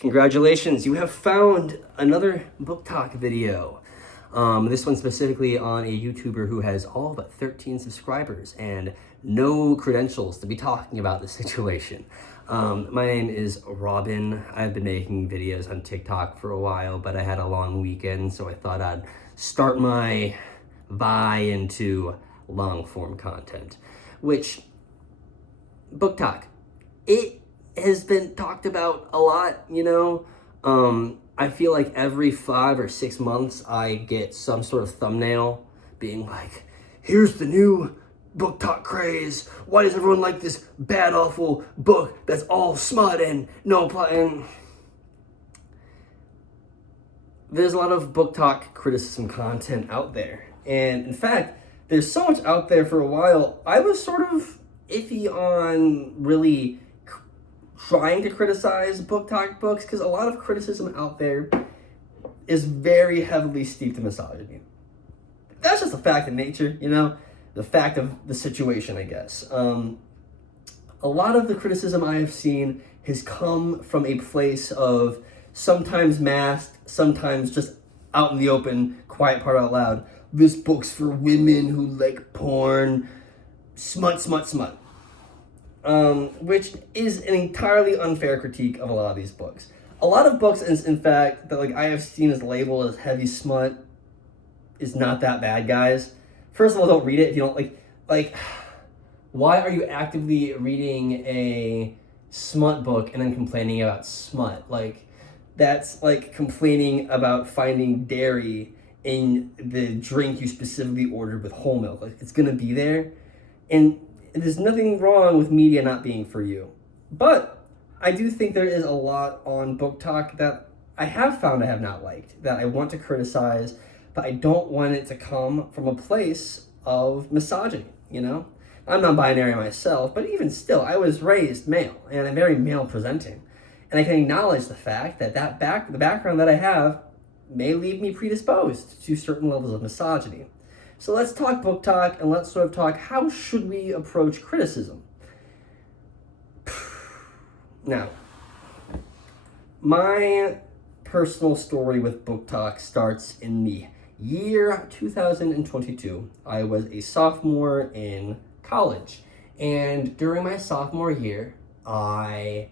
Congratulations, you have found another BookTok video. This one specifically on a YouTuber who has all but 13 subscribers and no credentials to be talking about the situation. My name is Robin. I've been making videos on TikTok for a while, but I had a long weekend, so I thought I'd start my vie into long form content, which BookTok, it has been talked about a lot, you know. I feel like every 5 or 6 months I get some sort of thumbnail being like, here's the new BookTok craze. Why does everyone like this bad, awful book that's all smut and no plot? And there's a lot of BookTok criticism content out there. And in fact, there's so much out there. For a while, I was sort of iffy on really trying to criticize BookTok books, because a lot of criticism out there is very heavily steeped in misogyny. That's just a fact of nature, you know, the fact of the situation, I guess. A lot of the criticism I have seen has come from a place of sometimes masked, sometimes just out in the open, quiet part out loud. This book's for women who like porn, smut, smut, smut. Which is an entirely unfair critique of a lot of these books. A lot of books, in fact, that like I have seen as labeled as heavy smut is not that bad, guys. First of all, don't read it if you don't like. Why are you actively reading a smut book and then complaining about smut? Like, that's like complaining about finding dairy in the drink you specifically ordered with whole milk. Like, it's gonna be there, and there's nothing wrong with media not being for you. But I do think there is a lot on BookTok that I have found I have not liked, that I want to criticize, but I don't want it to come from a place of misogyny, you know? I'm non-binary myself, but even still, I was raised male, and I'm very male-presenting. And I can acknowledge the fact that the background that I have may leave me predisposed to certain levels of misogyny. So let's talk BookTok, and let's sort of talk, how should we approach criticism? Now, my personal story with BookTok starts in the year 2022. I was a sophomore in college, and during my sophomore year, I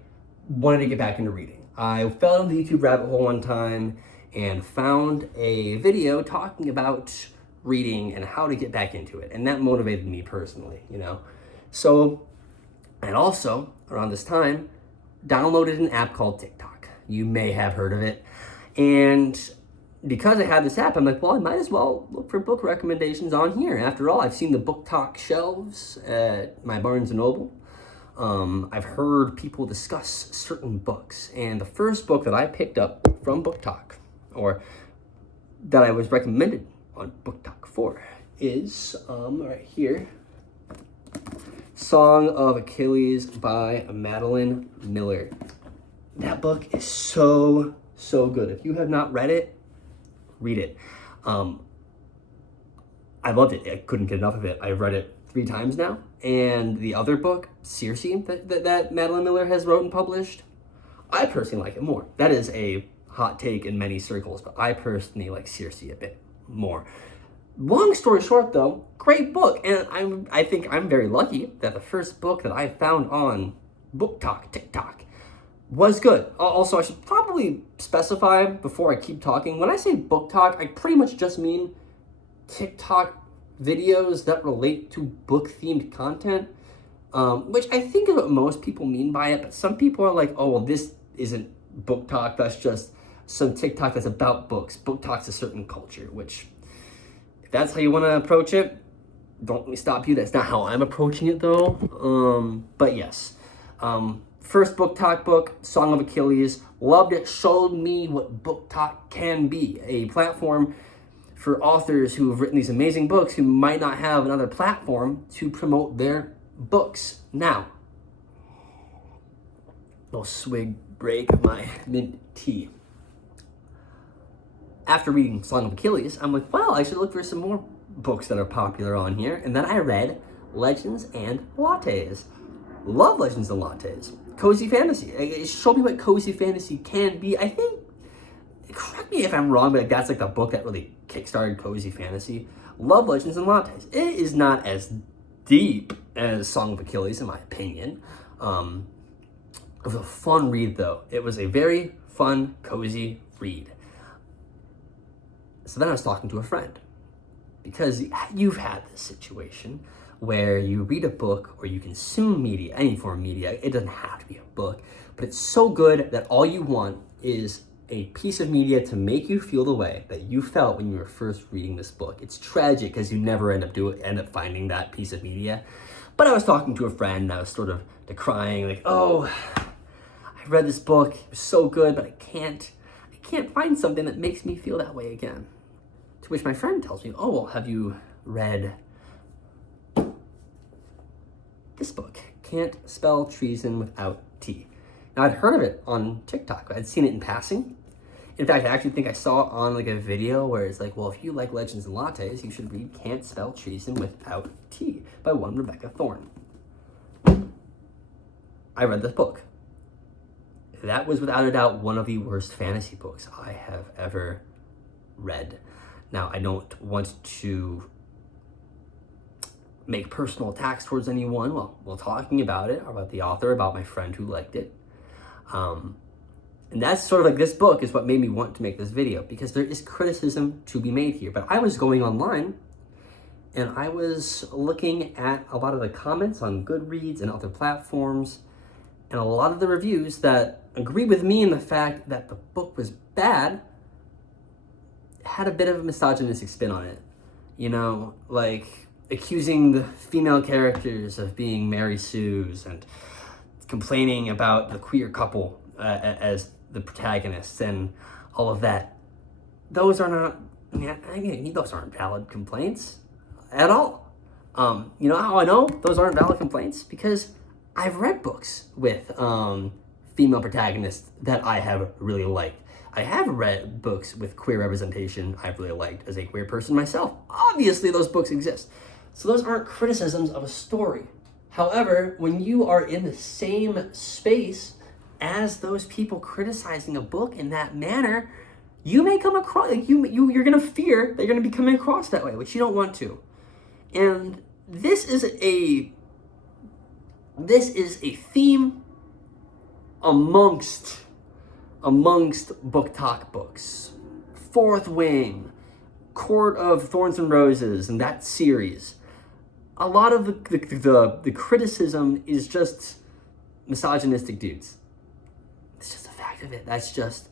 wanted to get back into reading. I fell into the YouTube rabbit hole one time and found a video talking about reading and how to get back into it, and that motivated me personally, you know. So, and also around this time, downloaded an app called TikTok. You may have heard of it, and because I had this app, I'm like, well, I might as well look for book recommendations on here. After all, I've seen the BookTok shelves at my Barnes & Noble. I've heard people discuss certain books, and the first book that I picked up from BookTok, or that I was recommended on BookTok for, is right here, Song of Achilles by Madeline Miller. That book is so good. If you have not read it, read it. I loved it. I couldn't get enough of it. I've read it 3 times now. And the other book, Circe, that Madeline Miller has wrote and published, I personally like it more. That is a hot take in many circles, but I personally like Circe a bit more. Long story short, though, great book, and I think I'm very lucky that the first book that I found on BookTok, TikTok, was good. Also, I should probably specify before I keep talking, when I say BookTok, I pretty much just mean TikTok videos that relate to book-themed content, which I think is what most people mean by it, but some people are like, oh, well, this isn't BookTok, that's just some TikTok that's about books. BookTok's a certain culture, which, if that's how you want to approach it, don't let me stop you. That's not how I'm approaching it, though. But yes, first BookTok book, Song of Achilles, loved it, showed me what BookTok can be, a platform for authors who have written these amazing books who might not have another platform to promote their books. Now, little swig break of my mint tea. After reading Song of Achilles, I'm like, well, I should look for some more books that are popular on here. And then I read Legends and Lattes. Love Legends and Lattes. Cozy fantasy. It showed me what cozy fantasy can be. I think, correct me if I'm wrong, but that's like the book that really kickstarted cozy fantasy. Love Legends and Lattes. It is not as deep as Song of Achilles, in my opinion. It was a fun read, though. It was a very fun, cozy read. So then I was talking to a friend, because you've had this situation where you read a book or you consume media, any form of media. It doesn't have to be a book, but it's so good that all you want is a piece of media to make you feel the way that you felt when you were first reading this book. It's tragic because you never end up finding that piece of media. But I was talking to a friend and I was sort of decrying, like, oh, I read this book, it was so good, but I can't find something that makes me feel that way again. To which my friend tells me, oh, well, have you read this book, Can't Spell Treason Without T? Now, I'd heard of it on TikTok. I'd seen it in passing. In fact, I actually think I saw it on like a video where it's like, well, if you like Legends and Lattes, you should read Can't Spell Treason Without T by one Rebecca Thorne. I read this book. That was without a doubt one of the worst fantasy books I have ever read. Now, I don't want to make personal attacks towards anyone while talking about it, or about the author, about my friend who liked it. And that's sort of like, this book is what made me want to make this video, because there is criticism to be made here. But I was going online and I was looking at a lot of the comments on Goodreads and other platforms, and a lot of the reviews that agree with me in the fact that the book was bad had a bit of a misogynistic spin on it. You know, like accusing the female characters of being Mary Sues and complaining about the queer couple as the protagonists and all of that. Those are not, I mean, those aren't valid complaints at all. You know how I know those aren't valid complaints? Because I've read books with female protagonists that I have really liked. I have read books with queer representation I've really liked as a queer person myself. Obviously, those books exist. So those aren't criticisms of a story. However, when you are in the same space as those people criticizing a book in that manner, you may come across, like you're gonna fear that you're gonna be coming across that way, which you don't want to. And this is a theme amongst BookTok books. Fourth Wing, Court of Thorns and Roses, and that series. A lot of the criticism is just misogynistic dudes. It's just a fact of it. That's just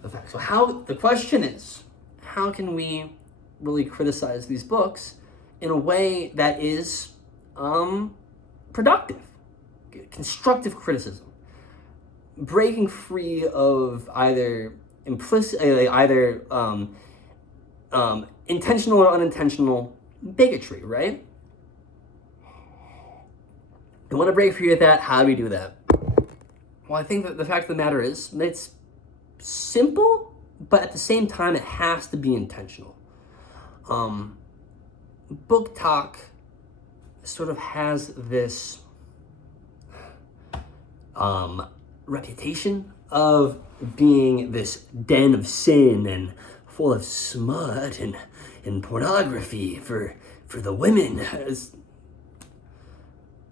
the fact. So the question is, how can we really criticize these books in a way that is productive, constructive criticism, breaking free of either intentional or unintentional bigotry, right? I want to break free of that. How do we do that? Well, I think that the fact of the matter is, it's simple, but at the same time, it has to be intentional. BookTok sort of has this reputation of being this den of sin and full of smut and pornography for the women.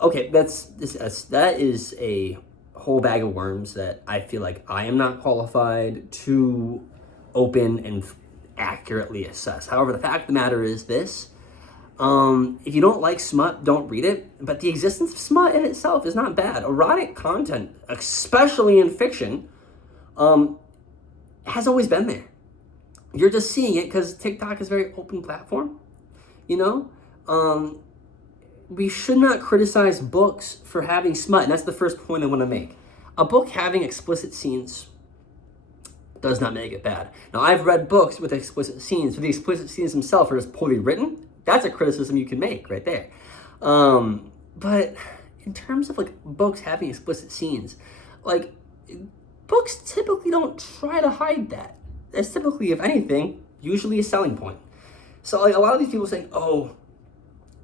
Okay, that is a whole bag of worms that I feel like I am not qualified to open and accurately assess. However, the fact of the matter is this: if you don't like smut, don't read it. But the existence of smut in itself is not bad. Erotic content, especially in fiction, has always been there. You're just seeing it because TikTok is a very open platform. You know, we should not criticize books for having smut, and that's the first point I want to make. A book having explicit scenes does not make it bad. Now, I've read books with explicit scenes, but the explicit scenes themselves are just poorly written. That's a criticism you can make right there. But in terms of like books having explicit scenes, like books typically don't try to hide that. That's typically, if anything, usually a selling point. So like a lot of these people saying, oh,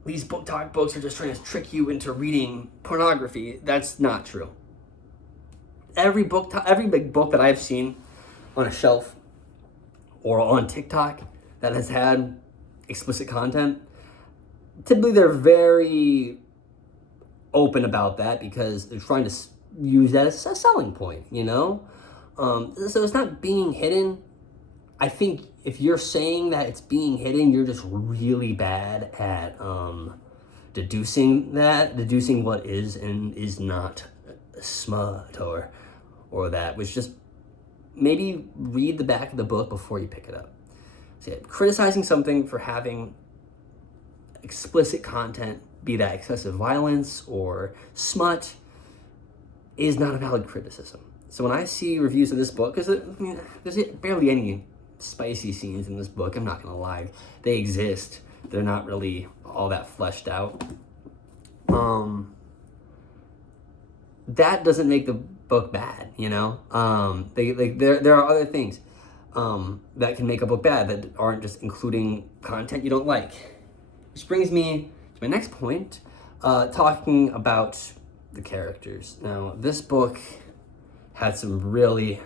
these BookTok books are just trying to trick you into reading pornography. That's not true. Every big book that I've seen on a shelf or on TikTok that has had explicit content, typically they're very open about that because they're trying to use that as a selling point, you know? So it's not being hidden. I think if you're saying that it's being hidden, you're just really bad at deducing what is and is not smut or that, which just maybe read the back of the book before you pick it up. So yeah, criticizing something for having explicit content, be that excessive violence or smut, is not a valid criticism. So when I see reviews of this book, because there's barely any spicy scenes in this book, I'm not gonna lie, they exist. They're not really all that fleshed out. That doesn't make the book bad, you know. There are other things that can make a book bad that aren't just including content you don't like. Which brings me to my next point, talking about the characters. Now, this book had some really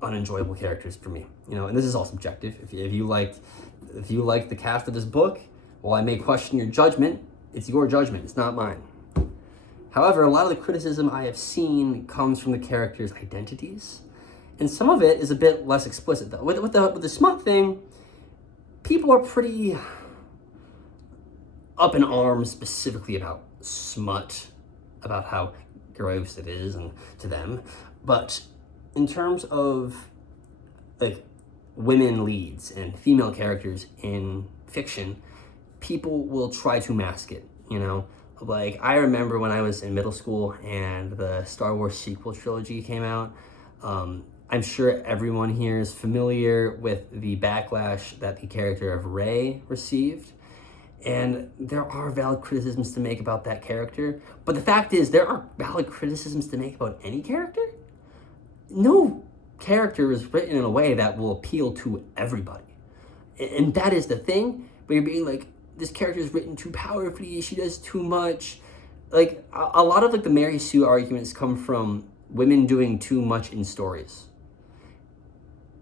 unenjoyable characters for me, you know, and this is all subjective. If you like the cast of this book, while I may question your judgment, it's your judgment, it's not mine. However, a lot of the criticism I have seen comes from the characters' identities, and some of it is a bit less explicit though. With the smut thing, people are pretty up in arms specifically about smut, about how gross it is and to them. But in terms of like women leads and female characters in fiction, people will try to mask it, you know? Like, I remember when I was in middle school and the Star Wars sequel trilogy came out. I'm sure everyone here is familiar with the backlash that the character of Rey received. And there are valid criticisms to make about that character. But the fact is, there are valid criticisms to make about any character. No character is written in a way that will appeal to everybody. And that is the thing. But you're being like, this character is written too powerfully, she does too much. Like, a lot of like the Mary Sue arguments come from women doing too much in stories.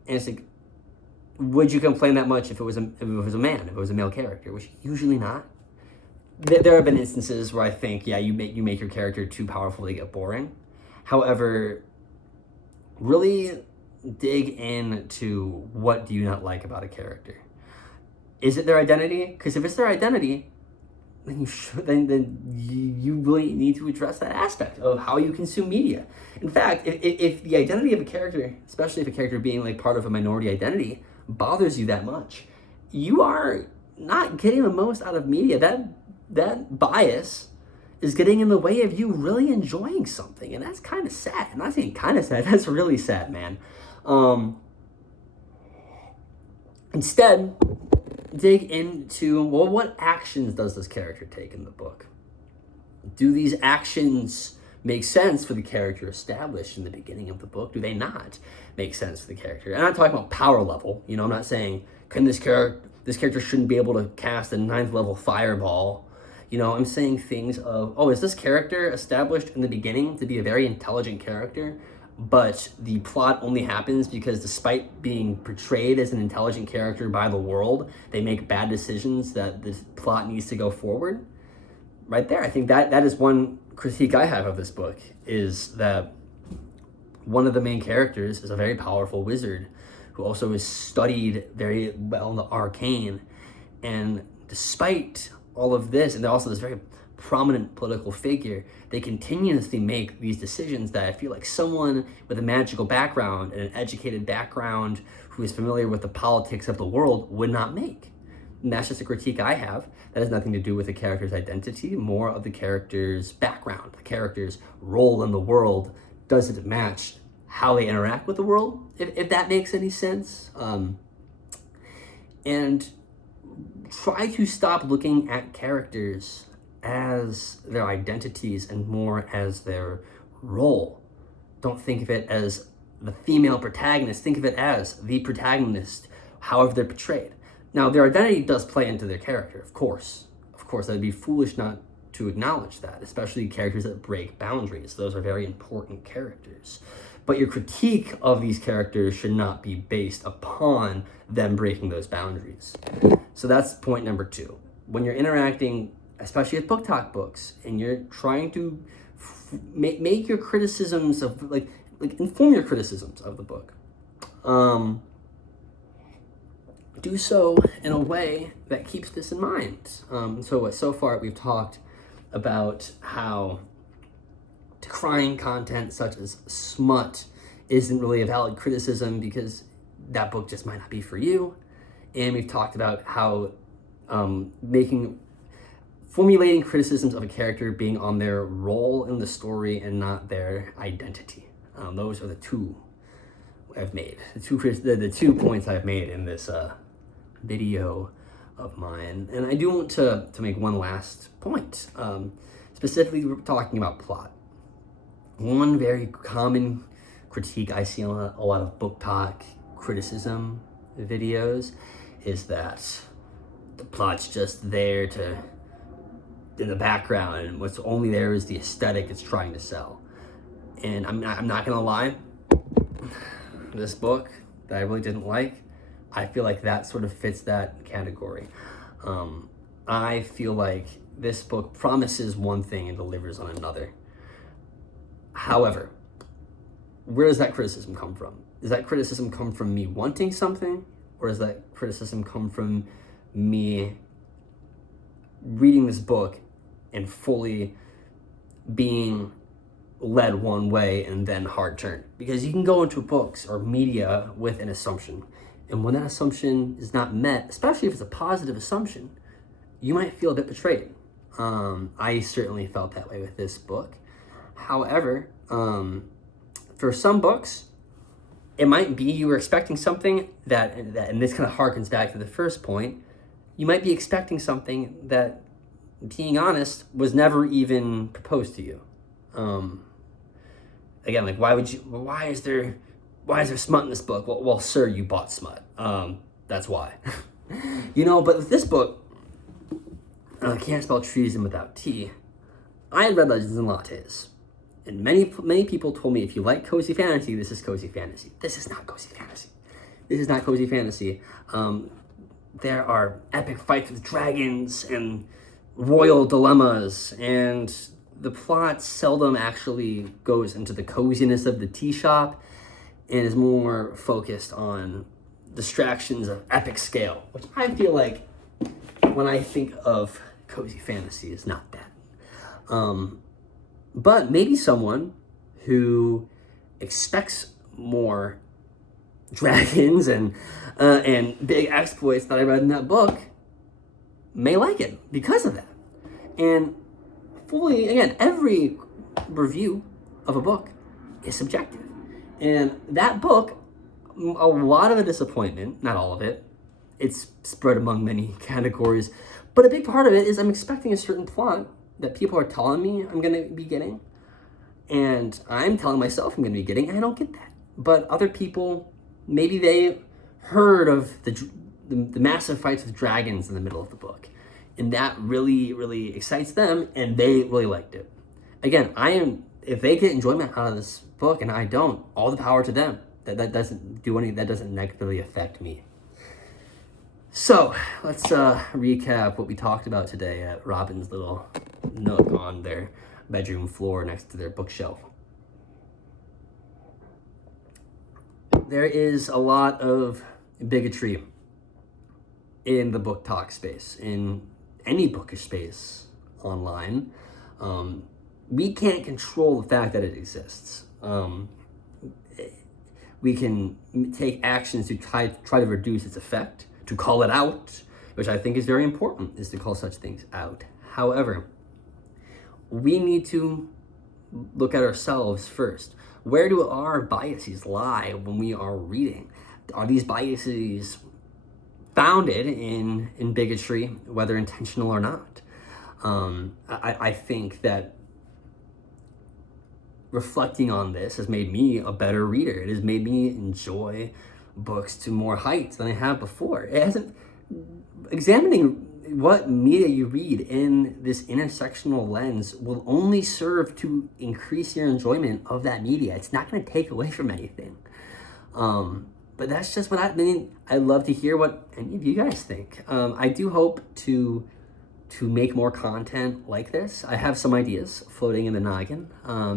And it's like, would you complain that much if it was a man, if it was a male character, which usually not. There have been instances where I think, yeah, you make your character too powerful to get boring. However, really dig into what do you not like about a character. Is it their identity? Because if it's their identity, then you really need to address that aspect of how you consume media. In fact, if the identity of a character, especially if a character being like part of a minority identity, bothers you that much, you are not getting the most out of media. That bias is getting in the way of you really enjoying something, and that's kind of sad. I'm not saying kind of sad, that's really sad, man. Instead, dig into, well, what actions does this character take in the book? Do these actions make sense for the character established in the beginning of the book? Do they not make sense for the character? And I'm talking about power level. You know, I'm not saying, can this character shouldn't be able to cast a 9th level fireball. You know, I'm saying things of, oh, is this character established in the beginning to be a very intelligent character, but the plot only happens because despite being portrayed as an intelligent character by the world, they make bad decisions that the plot needs to go forward? Right there, I think that is one critique I have of this book, is that one of the main characters is a very powerful wizard who also is studied very well in the arcane. And despite all of this, and also this very prominent political figure, they continuously make these decisions that I feel like someone with a magical background and an educated background who is familiar with the politics of the world would not make. And that's just a critique I have. That has nothing to do with the character's identity, more of the character's background, the character's role in the world. Does it match how they interact with the world, if that makes any sense? And try to stop looking at characters as their identities and more as their role. Don't think of it as the female protagonist. Think of it as the protagonist, however they're portrayed. Now, their identity does play into their character, of course. course, I'd be foolish not to acknowledge that, especially characters that break boundaries. Those are very important characters. But your critique of these characters should not be based upon them breaking those boundaries. So that's point number 2. When you're interacting, especially with BookTok books, and you're trying to make your criticisms of, like inform your criticisms of the book, do so in a way that keeps this in mind. So far we've talked about how decrying content such as smut isn't really a valid criticism because that book just might not be for you. And we've talked about how formulating criticisms of a character being on their role in the story and not their identity. Those are the two I've made. The 2 points I've made in this video of mine. And I do want to make one last point. Specifically, we're talking about plot. One very common critique I see on a lot of BookTok criticism videos is that the plot's just there in the background, and what's only there is the aesthetic it's trying to sell. And I'm not gonna lie, this book that I really didn't like, I feel like that sort of fits that category. I feel like this book promises one thing and delivers on another. However, where does that criticism come from? Does that criticism come from me wanting something, or does that criticism come from me reading this book and fully being led one way and then hard turned? Because you can go into books or media with an assumption, and when that assumption is not met, especially if it's a positive assumption, you might feel a bit betrayed. I certainly felt that way with this book. However, for some books, it might be you were expecting something that, and this kind of harkens back to the first point, you might be expecting something that, being honest, was never even proposed to you. Again, like, why is there smut in this book? Well, sir, you bought smut. That's why. But with this book, I can't spell treason without T. I had read Legends and Lattes. And many people told me, if you like cozy fantasy, this is cozy fantasy. This is not cozy fantasy. This is not cozy fantasy. There are epic fights with dragons and royal dilemmas, and the plot seldom actually goes into the coziness of the tea shop and is more focused on distractions of epic scale, which I feel like, when I think of cozy fantasy, is not that. But maybe someone who expects more dragons and big exploits that I read in that book may like it because of that. And again, every review of a book is subjective. And that book, a lot of a disappointment, not all of it, it's spread among many categories, but a big part of it is I'm expecting a certain plot that people are telling me I'm going to be getting, and I'm telling myself I'm going to be getting, and I don't get that. But other people, maybe they heard of the massive fights with dragons in the middle of the book, and that really, really excites them, and they really liked it. Again, if they get enjoyment out of this book and I don't, all the power to them. That doesn't negatively affect me. So let's recap what we talked about today at Robin's little nook on their bedroom floor next to their bookshelf. There is a lot of bigotry in the BookTok space, in any bookish space online. We can't control the fact that it exists. We can take actions to try to reduce its effect, to call it out, which I think is very important, is to call such things out. However, we need to look at ourselves first. Where do our biases lie when we are reading? Are these biases founded in bigotry, whether intentional or not? I think that reflecting on this has made me a better reader. It has made me enjoy books to more heights than I have before. Examining what media you read in this intersectional lens will only serve to increase your enjoyment of that media. It's not going to take away from anything. But that's just what I mean. I'd love to hear what any of you guys think. I do hope to make more content like this. I have some ideas floating in the noggin.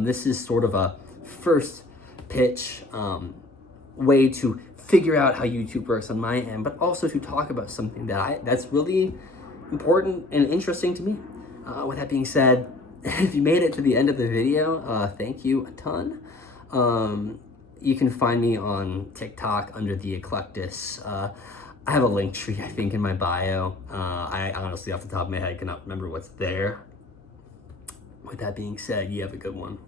This is sort of a first pitch way to figure out how YouTube works on my end, but also to talk about something that's really important and interesting to me. With that being said, if you made it to the end of the video, thank you a ton. You can find me on TikTok under the Eclectus. I have a link tree, I think, in my bio. I honestly, off the top of my head, cannot remember what's there. With that being said, you have a good one.